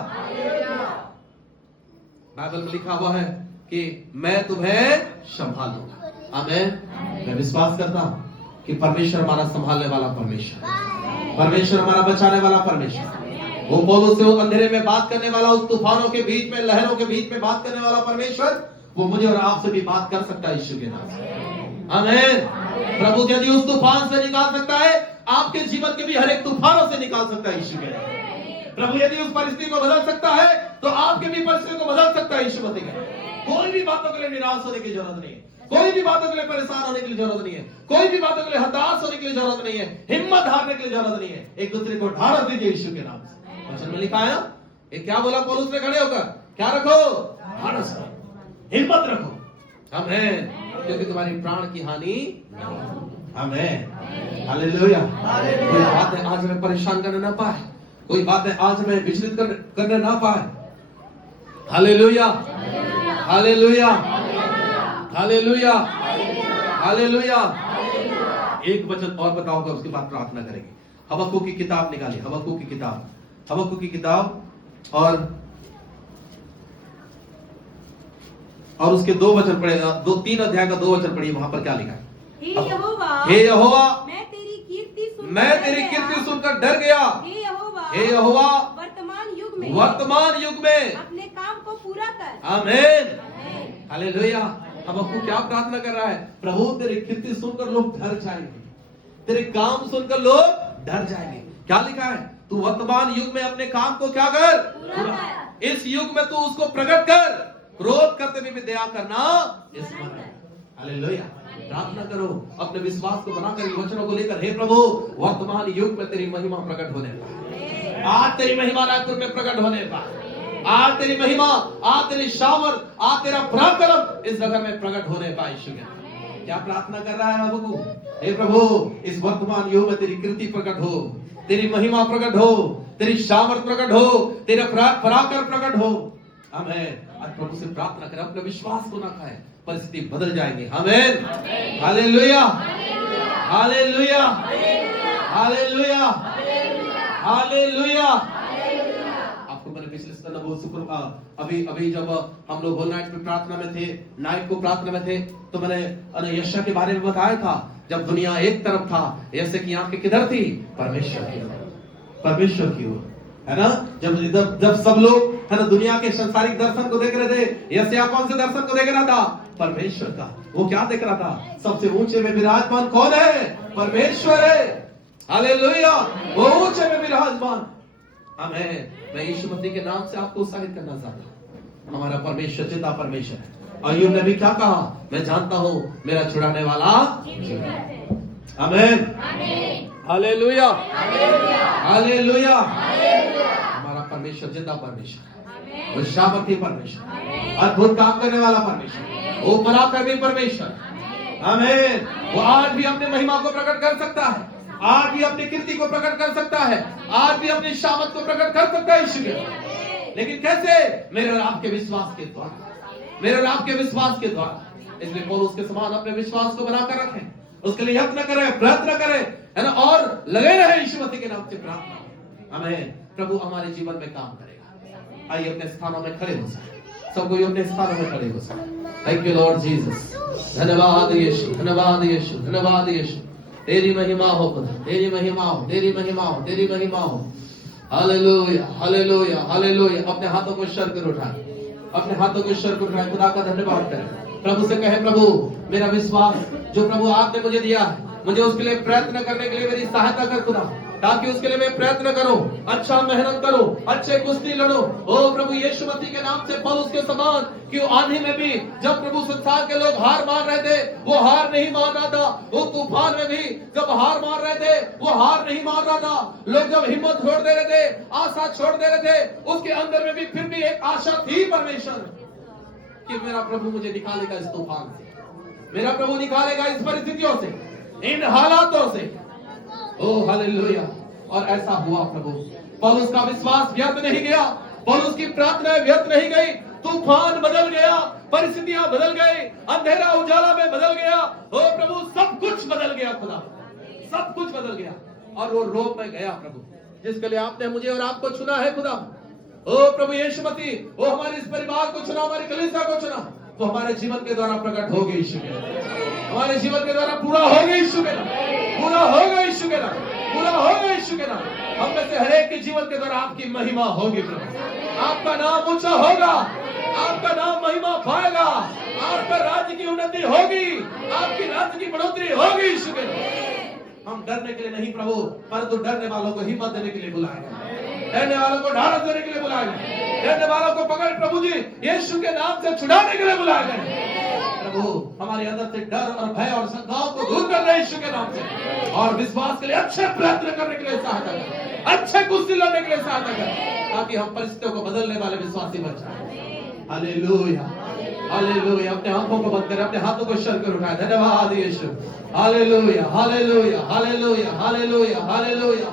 Bible में लिखा हुआ है कि मैं तुम्हें संभालूंगा। आमीन। मैं विश्वास करता हूं कि परमेश्वर हमारा संभालने वाला परमेश्वर, परमेश्वर हमारा बचाने वाला परमेश्वर, वो पौलुस से वो अंधेरे में बात करने वाला, उस तूफानों के बीच में, लहरों के बीच में बात करने वाला परमेश्वर, वो मुझे और आपसे भी बात कर सकता है यीशु के नाम से। आमीन। प्रभु यदि उस तूफान से निकाल सकता है, आपके जीवन के भी हर एक तूफानों से निकाल सकता है यीशु के नाम। प्रभु यदि उस परिस्थिति को बदल सकता है तो आपके भी परिस्थिति को बदल सकता है यीशु मसीह का। कोई भी बातों के लिए निराश होने की जरूरत नहीं है, कोई भी बातों के लिए परेशान होने की जरूरत नहीं है, कोई भी बातों के लिए हताश होने की जरूरत नहीं है, हिम्मत हारने की जरूरत नहीं है। एक दूसरे को ढाढ़स दीजिए यीशु के नाम से। वचन में लिखा है ये क्या बोला पौलुस ने खड़े होकर? क्या रखो? ढाढ़स रखो, हिम्मत रखो। आमीन। क्योंकि तुम्हारी प्राण की हानि। आमीन, हालेलुया। कोई बातें आज हमें परेशान करने ना पाए, कोई बातें आज हमें विचलित करने ना पाए। Hallelujah, hallelujah, hallelujah, hallelujah. एक वचन और बताऊंगा, उसके बाद प्रार्थना करेंगे। हबक्कुक की किताब निकालिए, हबक्कुक की किताब, हबक्कुक की किताब और उसके 2 वचन पढ़े, 3 अध्याय का 2 वचन पढ़िए। वहां पर क्या लिखा है? हे यहोवा, मैं तेरी कीर्ति सुनकर डर गया। हे यहोवा, वर्तमान युग में वर्तमान युग में अपने काम को पूरा कर। आमीन, हालेलुया। हबक्कुक क्या प्रार्थना कर रहा है? प्रभु तेरी कीर्ति सुनकर लोग डर जाएंगे, तेरे काम सुनकर लोग डर जाएंगे। क्या लिखा है? तू वर्तमान युग में अपने काम को क्या कर? पूरा। इस युग में तू उसको प्रकट कर, क्रोध करते हुए भी दया करना स्मरण है। हालेलुया। प्रार्थना करो, अपने विश्वास को बनाकर इन वचनों को लेकर, हे प्रभु वर्तमान युग में तेरी महिमा प्रकट होने पाए। आज तेरी महिमा रायपुर में प्रकट होने पाए। आज तेरी महिमा, आज तेरी सामर्थ, आज तेरा पराक्रम इस नगर में प्रकट होने पाए। क्या प्रार्थना कर रहा है प्रभु? हे प्रभु इस वर्तमान युग में तेरी कृति प्रकट हो, तेरी महिमा प्रकट हो, तेरी सामर्थ प्रकट हो, तेरा पराक्रम प्रकट हो। आमीन। आज प्रभु से प्रार्थना करें, अपने विश्वास को ना खाए, परिस्थिति बदल जाएंगे। आमीन, हालेलुया, हालेलुया, हालेलुया, हालेलुया। आपको मैंने पिछले सप्ताह बहुत शुक्र, अभी जब हम लोग होल नाइट में प्रार्थना में थे, नाइट को प्रार्थना में थे, तो मैंने यशायाह के बारे में बताया था। जब दुनिया एक तरफ था, यशायाह की आंखें किधर थी? परमेश्वर की ओर, परमेश्वर की ओर, है ना। जब सब लोग है ना दुनिया के संसारिक दर्शन को देख रहे थे, यशायाह कौन से दर्शन को देख रहा था? परमेश्वर का। वो क्या देख रहा था? सबसे ऊंचे में विराजमान कौन है? परमेश्वर है। हालेलुया, वो ऊंचे में विराजमान। आमीन। मैं यीशु मसीह के नाम से आपको उत्साहित करना चाहता हूँ। हमारा परमेश्वर जिंदा परमेश्वर है। अय्यूब ने भी क्या कहा? मैं जानता हूँ मेरा छुड़ाने वाला आमीन, हालेलुया, हालेलुया। हमारा परमेश्वर जिंदा परमेश्वर, वो सामर्थी परमेश्वर, अद्भुत काम करने वाला परमेश्वर, वो पराक्रमी परमेश्वर। आमीन। वो आज भी अपनी महिमा को प्रकट कर सकता है, आज भी अपनी कीर्ति को प्रकट कर सकता है, आज भी अपनी सामर्थ को प्रकट कर सकता है यीशु। लेकिन कैसे? मेरे और आपके विश्वास के द्वारा, मेरे और आपके विश्वास के द्वारा। इसलिए पौलुस के समान अपने विश्वास को बनाकर रखें, उसके लिए यत्न करें, प्रयत्न करें, है ना, और लगे रहे यीशु मसीह के नाम से प्रार्थना। आमीन। प्रभु हमारे जीवन में काम करेगा। आइए अपने स्थानों में खड़े हो जाए, सब कोई अपने स्थानों में खड़े हो जाए। Thank you Lord Jesus. धन्यवाद यीशु, धन्यवाद यीशु, धन्यवाद यीशु। तेरी महिमा हो खुदा, तेरी महिमा हो, तेरी महिमा हो, तेरी महिमा हो। Hallelujah, hallelujah, hallelujah. अपने हाथों को ईश्वर कर उठाए, अपने हाथों को ईश्वर को उठाए, खुदा का धन्यवाद करें। प्रभु से कहे, प्रभु मेरा विश्वास जो प्रभु आपने मुझे दिया है, मुझे उसके लिए प्रयत्न करने के लिए मेरी सहायता कर खुदा, ताकि उसके लिए मैं प्रयत्न करूं, अच्छा मेहनत करूं, अच्छे कुश्ती लड़ूं। ओ प्रभु यीशु मसीह के नाम से पौलुस के समान कि आंधी में भी जब प्रभु संसार के लोग हार मान रहे थे, वो हार नहीं मान रहा था। वो तूफान में भी जब हार मान रहे थे, वो हार नहीं मान रहा था। लोग जब हिम्मत छोड़ दे रहे थे, आशा छोड़ दे रहे थे, उसके अंदर में भी फिर भी एक आशा थी परमेश्वर कि मेरा प्रभु मुझे निकालेगा इस तूफान से, मेरा प्रभु निकालेगा इस परिस्थितियों से, इन हालातों से। ओ हालेलुया। और ऐसा हुआ प्रभु। पौलुस का विश्वास व्यर्थ नहीं गया, पौलुस की प्रार्थना व्यर्थ नहीं गई। तूफान बदल गया, परिस्थितियां बदल गई, अंधेरा उजाला में बदल गया। ओ प्रभु सब कुछ बदल गया खुदा, सब कुछ बदल गया। और वो रोम में गया प्रभु, जिसके लिए आपने मुझे और आपको चुना है खुदा। ओ प्रभु यीशु मसीह, वो हमारे इस परिवार को चुना, हमारी कलीसिया को चुना, वो हमारे जीवन के द्वारा प्रकट हो गई यीशु के नाम, हमारे जीवन के द्वारा पूरा हो गई यीशु के नाम, पूरा हो गई यीशु के नाम, पूरा हो गई यीशु के नाम। हम में से हर एक के जीवन के द्वारा आपकी महिमा होगी प्रभु, आपका नाम ऊंचा होगा, आपका नाम महिमा पाएगा, आपका राज्य की उन्नति होगी, आपकी राज्य की बढ़ोतरी होगी यीशु के नाम। हम डरने के लिए नहीं प्रभु, परंतु डरने वालों को हिम्मत देने के लिए बुलाएगा, डरने वालों को ढाढ़स देने के लिए बुलाएगा, डरने वालों को पकड़ प्रभु जी यीशु के नाम से छुड़ाने के लिए बुलाएगा। प्रभु हमारे अंदर से डर और भय और शंकाओं को दूर कर रहे यीशु के नाम से, और विश्वास के लिए अच्छे प्रयत्न करने के लिए सहायता कर, अच्छे कुश्ती लड़ने के लिए सहायता कर, ताकि हम परिस्थितियों को बदलने वाले विश्वासी बन जाए। Hallelujah, hallelujah. अपने आंखों को बंद करें, अपने हाथों को ईश्वर को उठाएं। धन्यवाद यीशु। Hallelujah, hallelujah, hallelujah, hallelujah, hallelujah.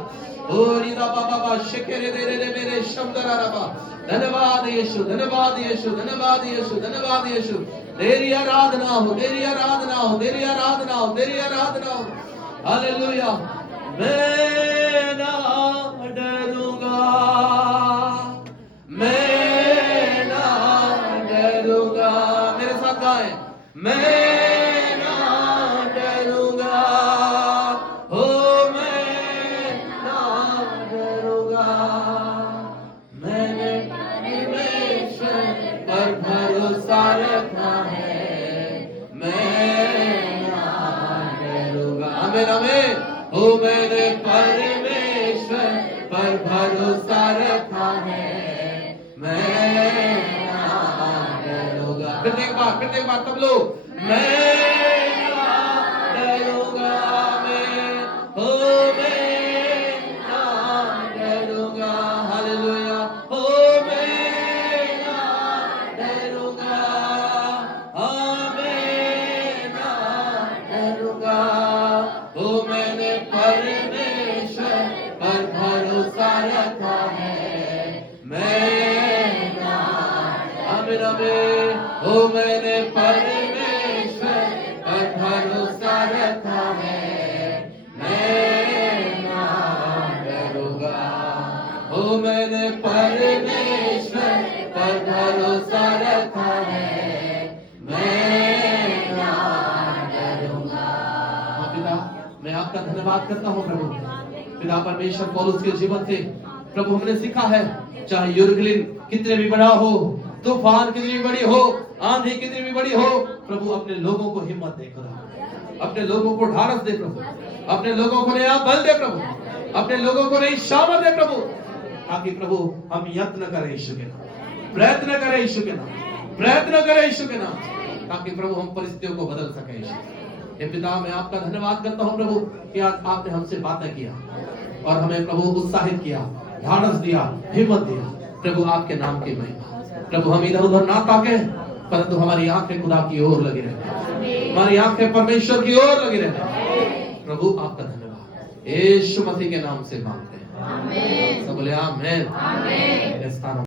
ओ रीदा बाबा शिकेरे दे रे मेरे शब्दरा रबा। धन्यवाद यीशु, धन्यवाद यीशु, धन्यवाद यीशु, धन्यवाद यीशु। तेरी आराधना हो, तेरी आराधना हो, तेरी आराधना हो, तेरी आराधना हो। हालेलुया। मैं ना डरूंगा, मैं ना डरूंगा। मेरे साथ गाएं, मैं ना डरूंगा, हो मैं ना डरूंगा, मैं पर भरोसा रखा है, मैं ना डरूंगा। फिर एक बार तब लोग, मैं ना डरूंगा, मैं ना डरूंगा। हालेलुया, मैं ना डरूंगा, मैं ना डरूंगा। मैंने परमेश्वर पर भरोसा रखा है, मैं ना मैंने परमेश्वर पर भरोसा रखा है, मैं ना डरूंगा। मैंने परमेश्वर पर भरोसा रखा है, मैं ना डरूंगा। पिता, मैं आपका धन्यवाद करता हूँ प्रभु। पिता परमेश्वर, पौलुस के जीवन से प्रभु हमने सीखा है, चाहे युरगलिन कितने भी बड़ा हो, तूफान कितनी भी बड़ी हो, आंधी कितनी भी बड़ी हो, प्रभु अपने लोगों को हिम्मत दे प्रभु, अपने लोगों को ढाढ़स दे प्रभु, अपने लोगों को नया बल दे प्रभु, अपने लोगों को नई शामत दे प्रभु, ताकि प्रभु हम यत्न करें यीशु के नाम, प्रयत्न करें यीशु के नाम, प्रयत्न करें यीशु के नाम, ताकि प्रभु हम परिस्थितियों को बदल सकें यीशु। हे पिता, मैं आपका धन्यवाद करता हूं प्रभु कि आज आपने हमसे बातें किया और हमें प्रभु उत्साहित किया, ढाढ़स दिया, हिम्मत दिया। प्रभु आपके नाम की महिमा। प्रभु हम इधर उधर ना ताके, परंतु हमारी आंखें खुदा की ओर लगी रहे, हमारी आंखें परमेश्वर की ओर लगी रहे। प्रभु आपका धन्यवाद, यीशु मसीह के नाम से मांगते हैं। सब बोले आमीन।